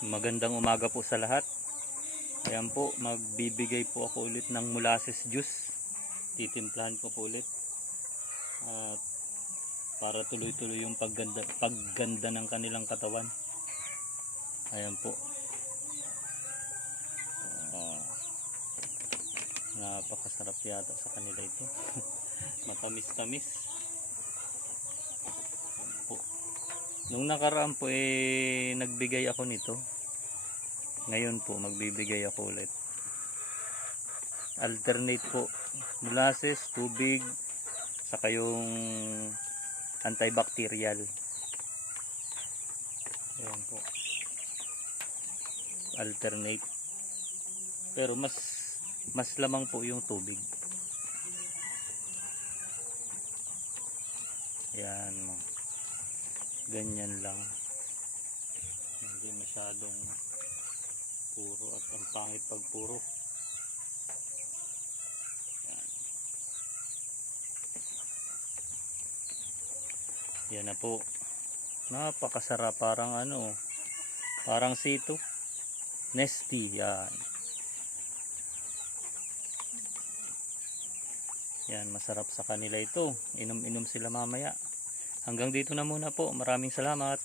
Magandang umaga po sa lahat. Ayan po, magbibigay po ako ulit ng molasses juice. Titimplahan ko po ulit. At para tuloy-tuloy yung pagganda ng kanilang katawan. Ayan po. Napakasarap yata sa kanila ito. Matamis-tamis. Ayan po. Nung nakaraan po nagbigay ako nito. Ngayon po magbibigay ako ulit. Alternate po, molasses, tubig, saka yung antibacterial. Ayan po. Alternate. Pero mas lamang po yung tubig. Ayan. Ganyan lang. Hindi masyadong puro at ang pangit pag puro. Yan na po. Napakasarap, parang parang sito. Nesty, yan. Yan, masarap sa kanila ito. Inom-inom sila mamaya. Hanggang dito na muna po. Maraming salamat.